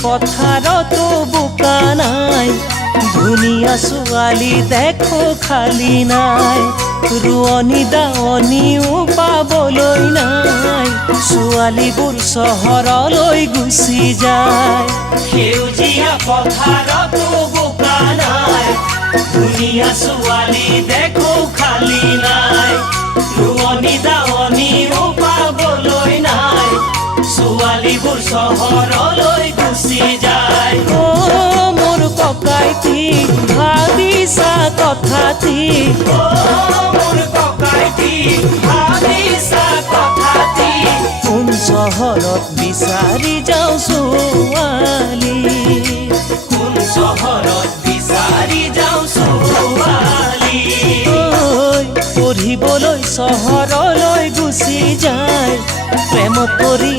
পথাৰতো বোকা নাই, ধুনীয়া ছোৱালী দেখো খালী নাই, ৰোৱনী দাৱনীও পাবলৈ নাই, ছোৱালীবোৰ চহৰলৈ গুচি যায়। সেউজীয়া পথাৰতো বোকা নাই, ধুনীয়া ছোৱালী দেখো খালী নাই, ৰোৱনী দাৱনীও পাবলৈ নাই, ছোৱালীবোৰ চহৰলৈ গুচি যায়। মোৰ ককাইটি ভাবিছা কথাটি, মোৰ ককাইটি ভাবিছা কথাটি, কোন চহৰত বিচাৰি যাওঁ ছোৱালী, কোন চহৰত বিচাৰি যাওঁ ছোৱালী। পঢ়িবলৈ চহৰলৈ গুচি যায়, প্ৰেমত পৰি